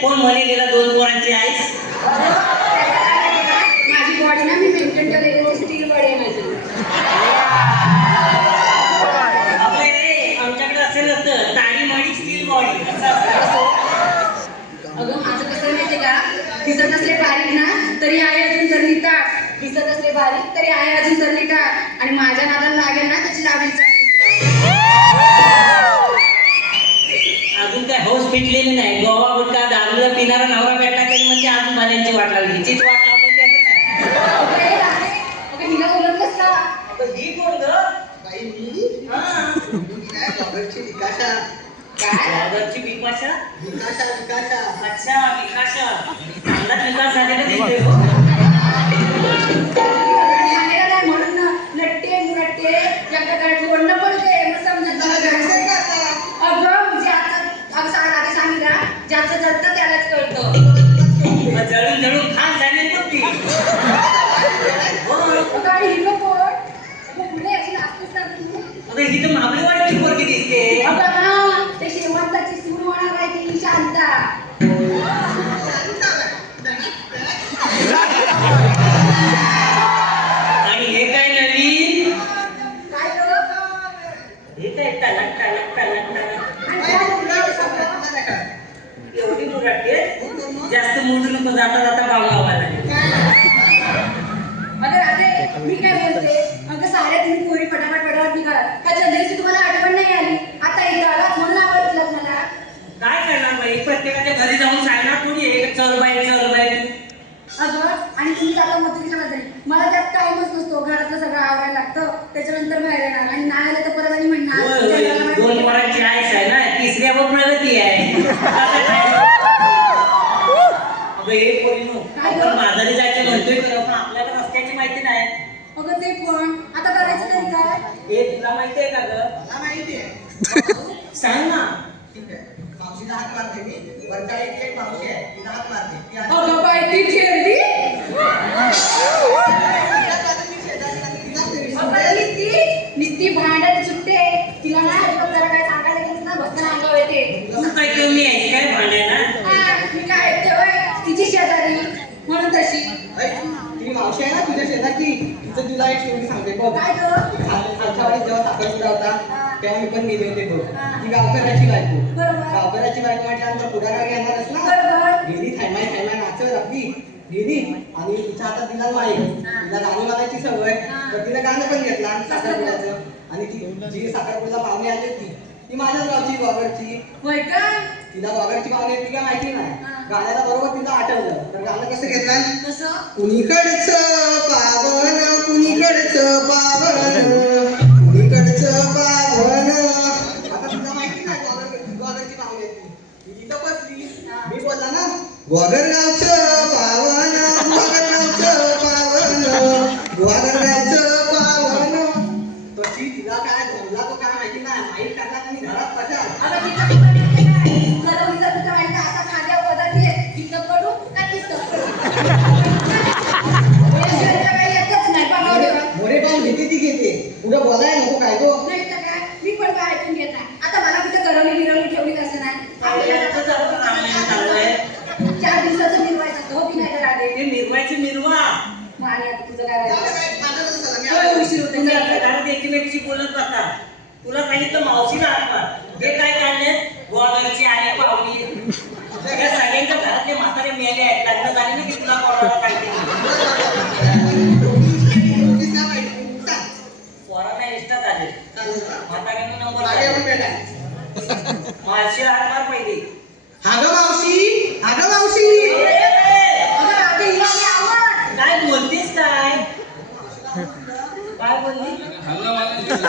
कोण म्हणे गेला दोन पोरांची आहेस माझी बॉडी ना मी मेंटेन स्टील बॉडी आहे माझी. आमच्याकडे असेल असतं ताडी मडी स्टील बॉडी. अगं माझं कसं माहितीये का? दिसत असले बारीक ना तरी आहे अजून तरली टाक दिसत असले बारीक तरी आहे अजून तरली टाक पिणारा नवरा भेटला तरी म्हणजे पाण्याची वाट लागली हिचीच वाट लावली त्याचं हे ही. हा. विकासा विकासा विकासा अच्छा चांगलाच विकास झालेला दिसतोय हो. ज्याचं अगं मग जळून जळून खान झाली अगं आणि ही तर पोरगी दिसते. आणि हे काय नवीन? काय हे काय टलक टलक टलक टलक आणि काय बोलली ते सगळं? तुला नाही कळत. एवढी मुराटे कोण कोण मग? जास्त मोजू नको जाता जाता अगं राधे मी काय बोलते अगं साऱ्या तुम्ही पोरी पटापट पटापट निघाला का चंद्रची तुम्हाला आठवण नाही आली? आता इथं आलात म्हणून आवडलं मला. काय करणार बाई? प्रत्येकाच्या घरी जाऊन सांगणार कोणी चल बाई चल बाई. अगं आणि तुम्ही आता मजुरीच्या मला त्यात टाइमच नसतो. घरातलं सगळं आवरायला लागतं. त्याच्यानंतर बाहेर येणार. आणि नाही आलं तर परत आणि म्हणणार. दोन आईस आहे ना? तिसऱ्या वर प्रगती आहे असं काय? अगं हे पोरीनो काय गं? आपण बाजारी जायचं म्हणतोय खरं पण आपल्याला रस्त्याची माहिती नाही अगं ते पण आता करायचं तरी काय हे तुला माहिती आहे का ग? मला माहिती आहे. सांग ना. ठीक आहे. मावशीला हात मारते मी. वरच्या इथे एक मावशी आहे तिला हात मारते. ती हात- अगं बाई ती खेळली तिला जाते मी शेजारी आणि तिला घरी अगं सोडते. नित्ती नित्ती भांडत सुटते तिला ना अजिबात जरा काय सांगायला गेलं ना भक्कन अंगावर येते. तू काय कमी आहेस काय भांडायला? मी काय ऐकते होय तिची शेजारी म्हणून तशी. ती मावशी आहे ना तुझ्या शेजारची. तिचं तुला एक स्टोरी सांगते बघ. काय गं? वाडीत जेव्हा साखरपुडा होता तेव्हा मी पण गेले होते बघ हा. ती गावकऱ्याची बायको. गावकऱ्याची बायको म्हटल्यानंतर पुढाकार घेणारच ना? बरोबर. गेली थायमाय थायमाय नाचत आपली गेली आणि तिच्या हातात दिला माईक हा. तिला गाणी म्हणायची सवय. तर तिने गाणं पण घेतला साखरपुड्याचं आणि ती जी साखरपुड्याला पाहुणे आली ती ती माझ्याच गावची का? तिला वागडची पाहुणे ती काय माहिती नाही. गाण्याला बरोबर तिला आठवलं. तर गाणं कसं घेतलं? कसं? कुणीकडचं पावन कुणीकडचं पावन ना पावन पावन पावन तिला काय तो काय माहिती नाही माहीत टाकला तुम्ही घरात पचाल अगं तिचं कुठं माहिती नाही. घरोघरीचं तुझं माहिती आहे, आता खाद्या पदार्थी आहे. तिथं पडू का तिथं पडू? याशिवाय तर काही येतच नाही, पानावर ठेवा. मोरे पाहून घेते ती घेते पुढे बोलाय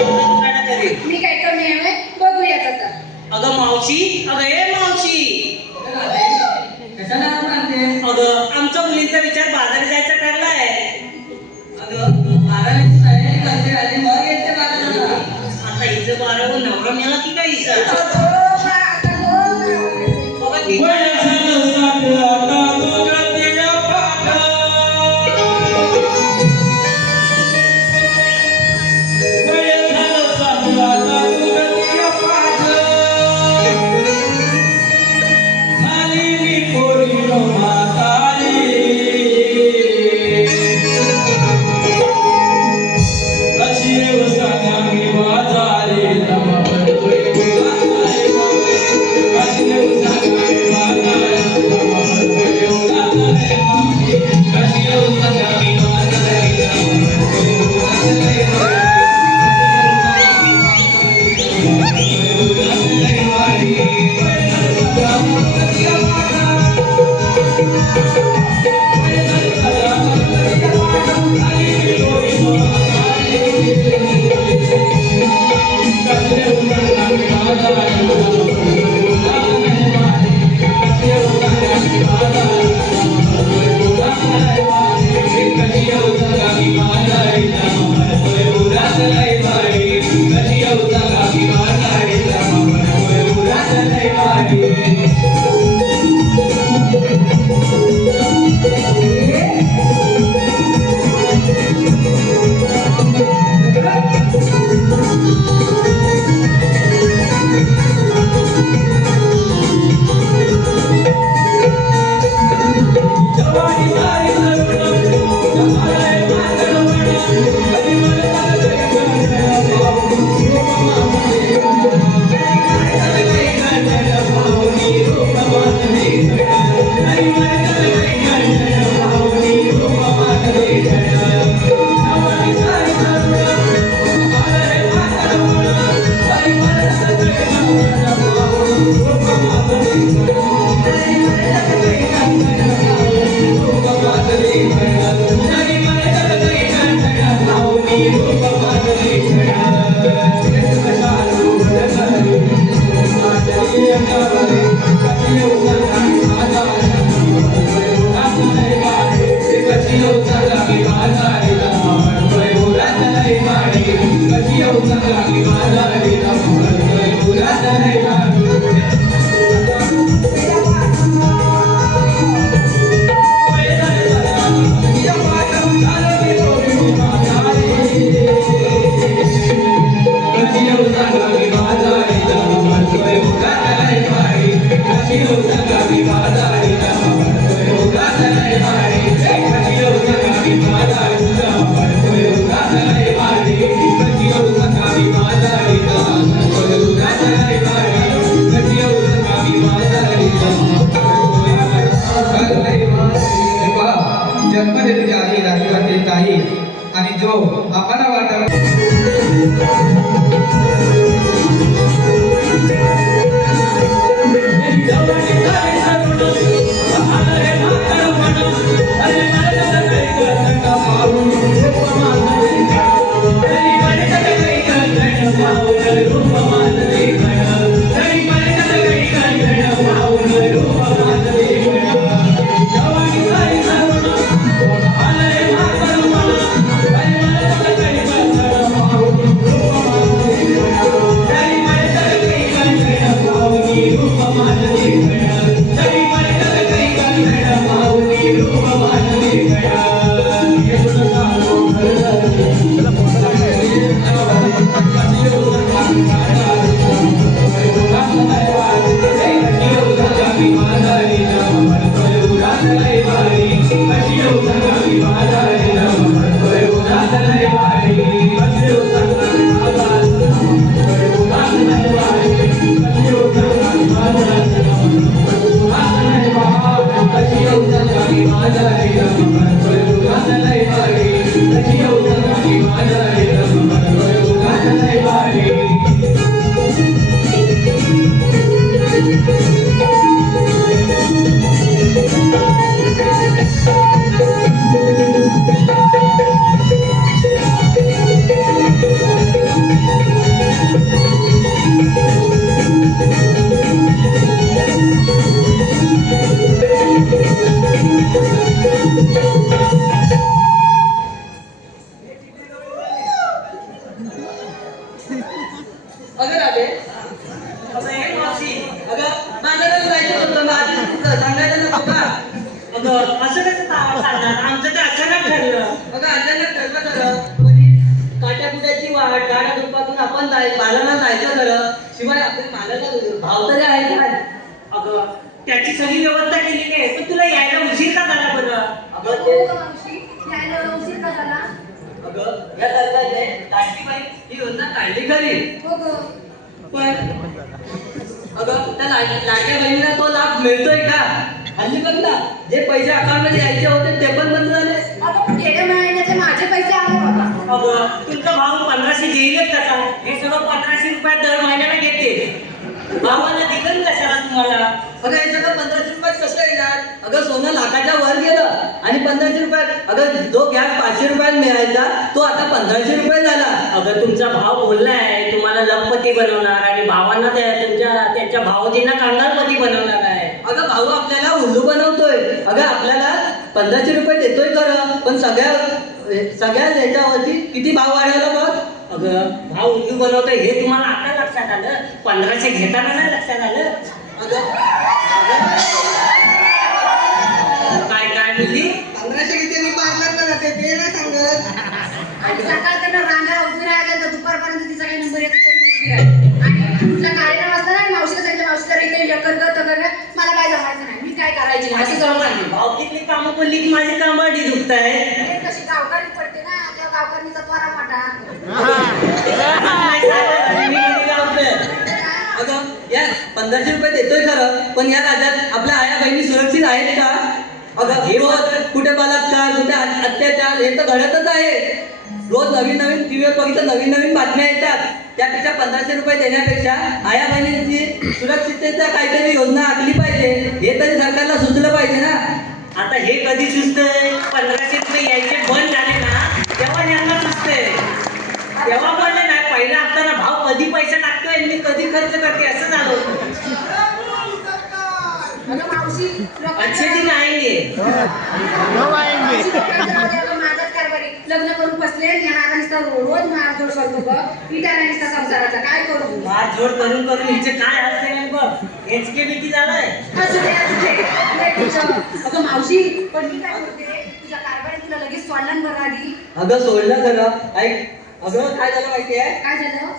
बोल, म्हणजे I'm sorry, I'm sorry, I'm sorry, I'm sorry, I'm I'm sorry, I'm sorry, I'm sorry, I'm sorry, I'm जो आपण वाटत भाव. तरी आहे का अगं त्याची सगळी व्यवस्था केलेली आहे पण तुला यायला उशीर का झाला बरं? अगं ते हो झाला? अगं या सरकारने ही योजना काढली खरी हो गं. पण अगं त्या लाड- लाडक्या बहिणीला तो लाभ मिळतोय का? हल्ली बघ ना. जे पैसे अकाउंटमध्ये यायचे होते ते पण बंद झाले. अगं पण गेल्या महिन्याचे माझे पैसे आले बाबा. अगं तुमचा भाऊ पंधराशे देईलच कसा हे सगळं पंधराशे रुपयात दर महिन्याला घेते. भावाला दिलं कशाला तुम्हाला? अगं हे सगळं पंधराशे रुपयात कसं येणार? अगं सोनं लाखाच्या वर गेलं आणि पंधराशे रुपयात अगं जो गॅस पाचशे रुपयात मिळायचा तो आता पंधराशे रुपये झाला. अगं तुमचा भाव बोललाय तुम्हाला लखपती बनवणार आणि भावांना त्या तुमच्या त्यांच्या भावजींना कांगारपती बनवणार आहे. अगं भाऊ आपल्याला उल्लू बनवतोय. अगं आपल्याला पंधराशे रुपये देतोय खरं पण सगळ्या सगळ्या याच्यावरती किती भाव वाढवला बघ. अगं भाव उल्लू बनवतोय हे तुम्हाला आता लक्षात आलं? पंधराशे घेताना नाही लक्षात आलं? अगं काय काय बोलली? पंधराशे किती मी पार्लरला जाते ते नाही सांगत. आणि सकाळ त्यांना रांगा उभी राहिल्या तर दुपारपर्यंत तिचा काही नंबर येत तरी उभी राहिली. आणि तुझा कार्यक्रम असला ना मावशीला सांगितलं मावशीला इथे यकर कर तकर कर. मला काय जमायचं नाही. मी काय करायची असं सांगितलं भावकीतली कामं बोलली की माझी कामाडी दुखत आहे कशी गावकरी पडते ना. त्या गावकरीचा त्वरा मोठा. अगं या पंधराशे रुपये देतोय खरं पण या राज्यात आपल्या आया बहिणी सुरक्षित आहेत का? अगं हे कुठे बलात्कार कुठे अत- अत्याचार हे तर घडतच आहे. रोज नवीन नवीन टीव्हीवर बघितलं नवीन नवीन बातम्या येतात. त्यापेक्षा पंधराशे रुपये देण्यापेक्षा आया बहिणींची सुरक्षिततेचा काहीतरी योजना आखली पाहिजे हे तरी सरकारला सुचलं पाहिजे ना. आता हे कधी सुचतंय? पंधराशे रुपये यायचे बंद झाले ना तेव्हा यांना सुचतंय. तेव्हा बोलले नाही पहिला असताना भाव कधी पैसे टाकतोय मी कधी खर्च करते असं झालं होतं. अच्छे दिन आएंगे मावशी, लोकांचं राहू दे, अगं माझाच कारभारी लग्न करून बसले नादा नुसता रोज मारझोड करतो ग पिटाला नुसता संसाराचा. काय करू मारझोड करून करून हिचे काय केले बघ. एचके किती झालाय. असू दे, असू दे. लय तुझं. अगं मावशी पण मी काय बोलते तुझ्या कारभारी तुला लगेच सोडला बरं आधी. अगं सोडलं खरं ऐक अगं काय झालं माहिती आहे काय झालं?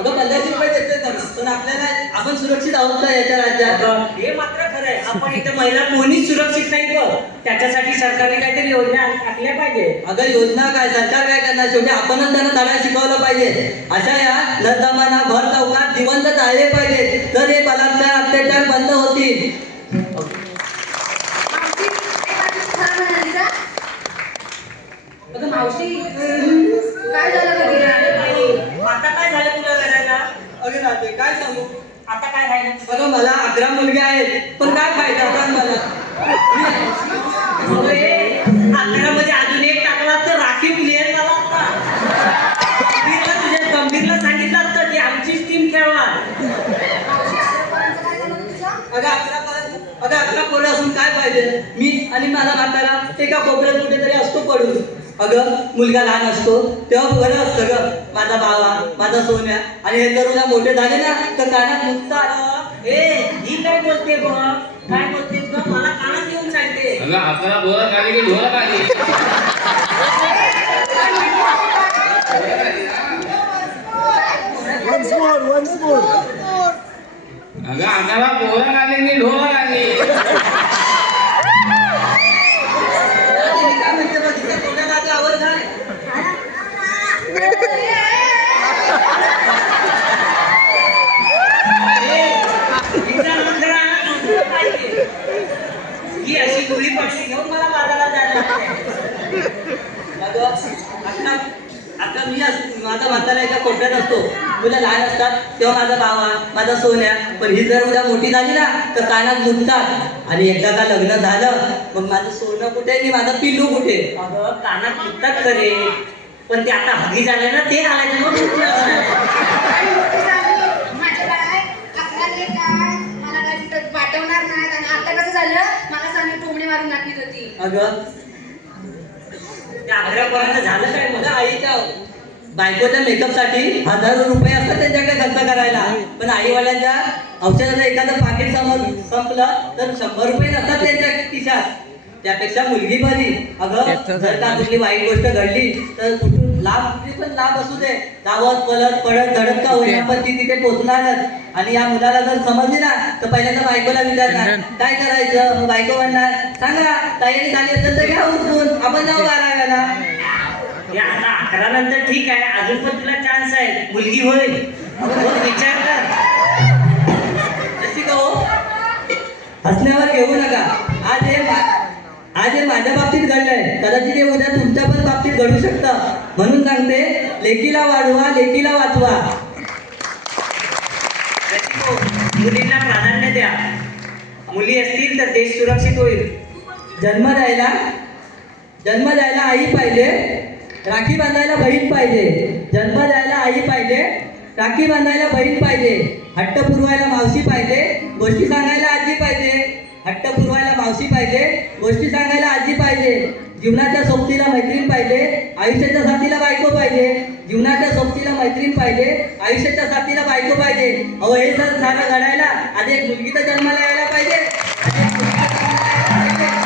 अगं पंधराशे रुपये देतोय पण आपल्याला आपण सुरक्षित आहोत का याच्या राज्यात? हे मात्र खरं आहे. आपण इथं महिला कोणीच सुरक्षित नाही बघ त्याच्यासाठी सरकारने काहीतरी योजना आखल्या पाहिजे. अगं योजना काय? सरकार काय करणार? शेवटी आपणच त्यांना धडा शिकवला पाहिजे. अशा या नरदमाना भर चौकात जिवंत जाळले पाहिजे. तर हे बलात्कार अत्याचार बंद होतील. मावशी ए, बाकी तू खरं म्हणाली का अगं मावशी काय झालं का तिला आता काय झालं तुला करायला राहते काय सांगू? आता काय राहिलं बघा मला अकरा मुलगे आहेत. पण काय फायदा? सांग मला. अकरा मध्ये अजून एक टाकला तर राखीव प्लेअर झाला असता. गंभीरला तुझ्या गंभीरला सांगितलं असतं की आमचीच टीम खेळवा होतं अगं अकरा अगं अकरा पोरं असून काय पाहिजे मी आणि माझा म्हातारा एका कोपऱ्यात कुठेतरी असतो पडून. अगं मुलगा लहान असतो तेव्हा बरं असतं ग माझा भावा माझा सोन्या. आणि हे जर उद्या मोठे झाले ना तर कानात मुक्तात ए ही काय बोलते बघ काय बोलते बघ मला कानात येऊन सांगते अगं आपल्याला ढोलक आली की ढोलक आली? अगं आम्हाला ढोलक आली की ढोलक आली. अशी गुळी पक्षी घेऊन मला बाजारात जायला आता आता मी माझा म्हातारा एका कोपऱ्यात असतो. मुलं लहान असतात. तेव्हा माझा बावा माझा सोन्या पण ही जर उद्या मोठी झाली ना तर कानात मुततात आणि एकदा का लग्न झालं मग माझं सोनं कुठे आणि माझं पिल्लू कुठे? अगं कानात फुटतात खरे. पण ते आता हगी झाले ना ते घालायचं झालं मला सांगितलं टोमणे मारून दाखवत होती. अगं. ते अकरापर्यंत झालं काय? मग आईच्या बायकोच्या मेकअपसाठी हजारो रुपये असतात त्यांच्याकडे खर्च करायला. पण आई वडिलांच्या औषधाचं एखादं पाकिट समज संपलं तर शंभर रुपये नसतात त्यांच्या खिशात. त्यापेक्षा मुलगी बरी. अगं जर का कुठली वाईट गोष्ट घडली तर कुठून लाभ पण लाभ असू दे. धावत पलत पडत धडक का होईना पण ती तिथे पोहोचणारच आणि या मुलाला जर समजली ना तर पहिल्यांदा बायकोला विचारणार काय करायचं? मग बायको म्हणणार सांगा तयारी झाली असेल तर घ्या उचलून. आपण जाऊ बाराव्याला हे आता अकरा नंतर ठीक आहे. अजून पण तुला चान्स आहे. मुलगी होईल मग विचार कर. अशी का हो हसण्यावर घेऊ नका. आज हे आज हे माझ्या बाबतीत घडलंय कदाचित हे उद्या तुमच्या पण बाबतीत घडू शकतं. म्हणून सांगते लेकीला वाढवा लेकीला वाचवा. मुलींना प्राधान्य द्या. मुली असतील तर देश सुरक्षित होईल. जन्म द्यायला जन्म द्यायला आई पाहिजे राखी बांधायला बहीण पाहिजे. जन्म द्यायला आई पाहिजे राखी बांधायला बहीण पाहिजे. हट्ट पुरवायला मावशी पाहिजे गोष्टी सांगायला आजी पाहिजे. हट्ट पुरवायला मावशी पाहिजे गोष्टी सांगायला आजी पाहिजे जीवनाच्या सोबतीला मैत्रीण पाहिजे आयुष्याच्या साथीला बायको पाहिजे जीवनाच्या सोबतीला मैत्रीण पाहिजे आयुष्याच्या साथीला बायको पाहिजे. अहो हे सर सारं घडायला आधी एक मुलगी तर जन्माला यायला पाहिजे. अरे एक मुलगी तर जन्माला यायला पाहिजे.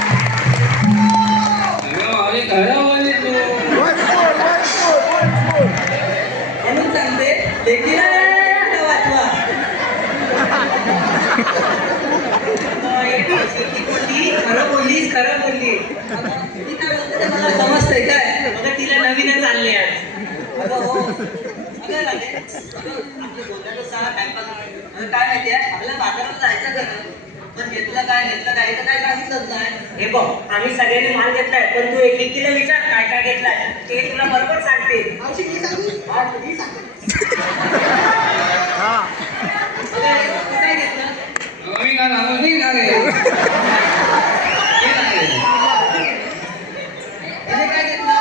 अगं माऊली खरं बोलली तू म्हणून सांगते लेकीला लेकीला वाचवा ती बोलली खरं बोललीस खरं बोलली मी काय बोलते ते समजतंय काय? मग तिला नवीनच आणले आज. हो. आहे. काय माहितीये आपल्याला बाजारात जायचं खरं पण घेतलं काय घेतलं काय हे तर काय सांगितलंच नाही? हे बघ आम्ही सगळ्यांनी माल घेतलाय पण तू एक एकीला विचार काय काय घेतलाय. ते तुला बरोबर सांगते. हा? काय घेतलं अगं मी काय सांगू ठीक आहे ठीक आहे. हिने काय घेतलं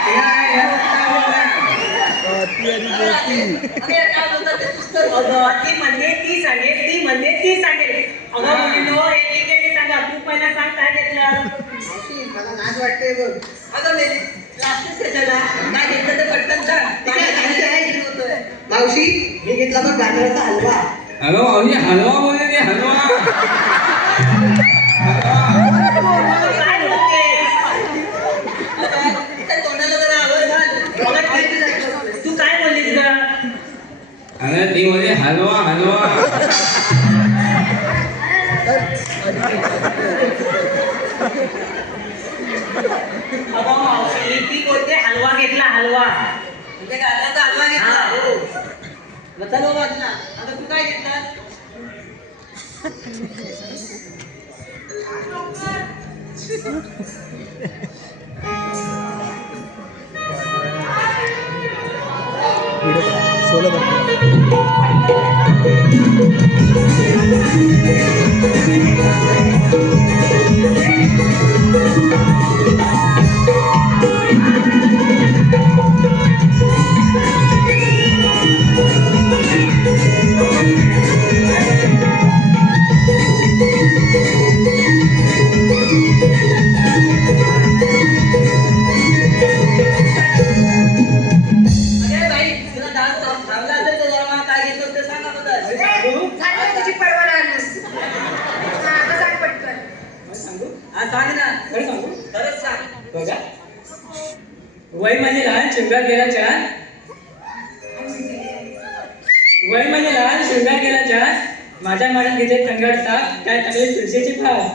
ठीक आहे, या काय बोलताय? अगं, राजे, अगं, काय बोलतात ते पुस्तक अगं ती म्हणते ती सांगेल ती म्हणते ती सांगेल अगं एकीने सांगा तू पहिला सांग काय घेतलं मावशी मला लाज वाटते बघ अगं मेली प्लास्टिक कशाला काय घेतलं ते पटकन सांग ठीक आहे, काय ठीक आहे. घेतलं होतं? मावशी मी घेतला बघ गाजराचा हलवा अगं माऊली हलवा बोलले हलवा हलवा अगं ती बोलली हलवा हलवा अगं मावशी ती बोलते हलवा घेतला हलवा म्हणजे गाजराचा हलवा घेतला हा. हो मग चल हो बाजूला अगं तू काय घेतलं अरे हा सांग ना. खरं सांगू? खरंच सांग. बघा. वय म्हणजे लहान शृंगार गेला छान वय म्हणजे लहान शृंगार गेला छान माझ्या माण्यात घेतले थंगाड ताक काय टाकले तुळशीची घेतलंस.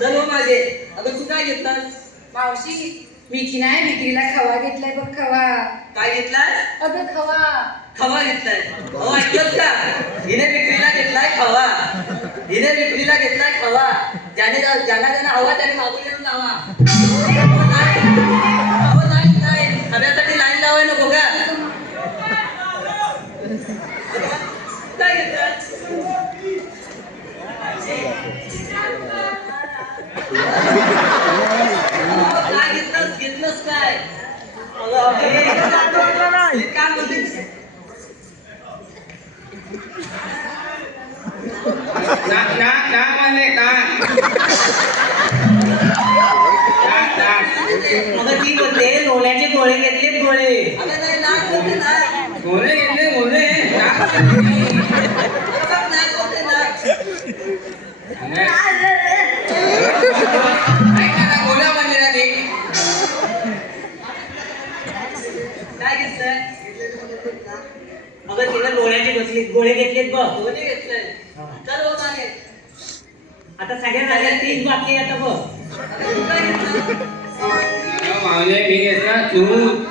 चल हो मागे. अगं तू काय घेतलास? मावशी विकी नाही विक्रीला खवा घेतलाय बघ खवा. काय घेतलास? अगं खवा. खवा घेतलाय. हो ऐकलत का? हिने विक्रीला घेतलाय खवा. हिने विक्रीला घेतलाय हवा. ज्याने ज्याना ज्यांना ज्यांना हवा त्याने मागून येऊन लावा अहो, नाही. नाही, नाही. लाईन लावाय नको का? काय घेतलास? काय? घेतलंस ना ती बोलते लोण्याचे गोळे घेतले गोळे गोळे घेतले गोळे काय अगं तिला लोण्याचे घेतले गोळे घेतलेत बघ. दोन्ही घेतलंय. चल हो मागे आता सगळ्या झाल्या तीन बाकी आहे आता बघ. घेतलं? मावले मी घेतला दूध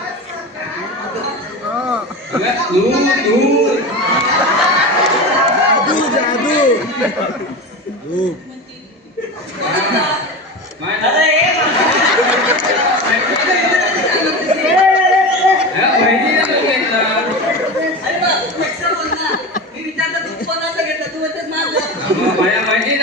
अगं, ए, अगं, बहिणीला दूध घेतला अरे बा, तू एकटा बोल ना. मी विचारलं तू कोणाचं घेतलं तू म्हणतेस माझं मग माझ्या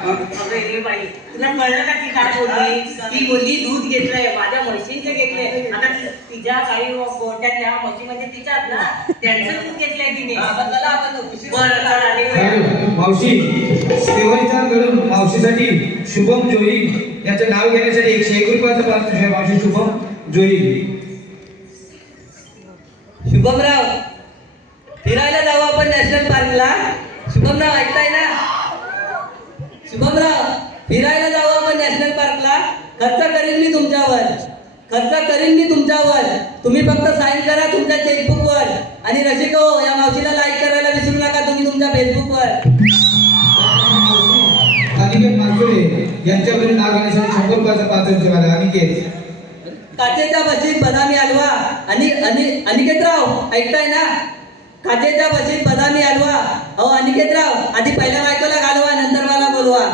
अगं, ए बाई तुला कळलं का ती काय बोलली ती बोलली दूध घेतलंय माझ्या म्हशींचं घेतलंय आता तिच्या काही गोट्यातल्या म्हशी म्हणजे तिच्यात ना त्यांचं दूध घेतलंय तिने आपण चला आपण बरं चल आली वेळ. हॅलो, मावशी मावशीसाठी शुभम जोई याचं नाव घेण्यासाठी एकशे एक रुपयाचं पाच मावशी शुभम जोई शुभमराव फिरायला जाऊ आपण नॅशनल पार्कला. शुभमराव ऐकताय ना? शुभमराव फिरायला जाऊ आपण नॅशनल पार्कला. खर्च करीन मी तुमच्यावर. खर्च करीन मी तुमच्यावर. तुम्ही फक्त साईन करा तुमच्या चेकबुकवर आणि रसिको या मावशीला लाईक करायला विसरू नका तुम्ही तुमच्या फेसबुकवर. अनिकेत मानसुरे यांच्याकडून नाव घेण्यासाठी शंभर रुपयाचं पारितोषिक आहे अनिकेत. काचेच्या बशीत बदामी हलवा. आणि अनिकेतराव ऐकताय ना? काचेच्या बशीत बदामी हलवा. अहो अनिकेतराव आधी पहिल्या बायकोला घालवा नंतर मला बोलवा.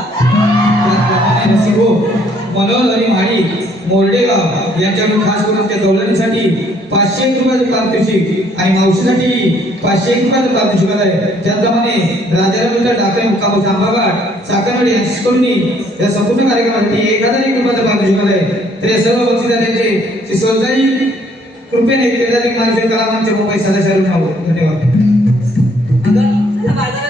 हो. मनोहर आणि माळी मोर्डेगाव यांच्याकडून खास करून त्या दौलतीसाठी पाचशे एक रुपयाचं पारितोषिक आणि मावशीसाठी पाचशे एक रुपयाचं पारितोषिक आहे त्याचप्रमाणे राजारामचा डाकरे मुक्काम शांबाघाट साखरवाडी यांच्याकडून या संपूर्ण कार्यक्रमासाठी एक हजार एक रुपयाचं पारितोषिक आहे तर या सर्व बक्षिसांचे श्री कृपेने केदारी मानसिक कलामांच्या मुंबई सदस्यांना धन्यवाद. अगं चला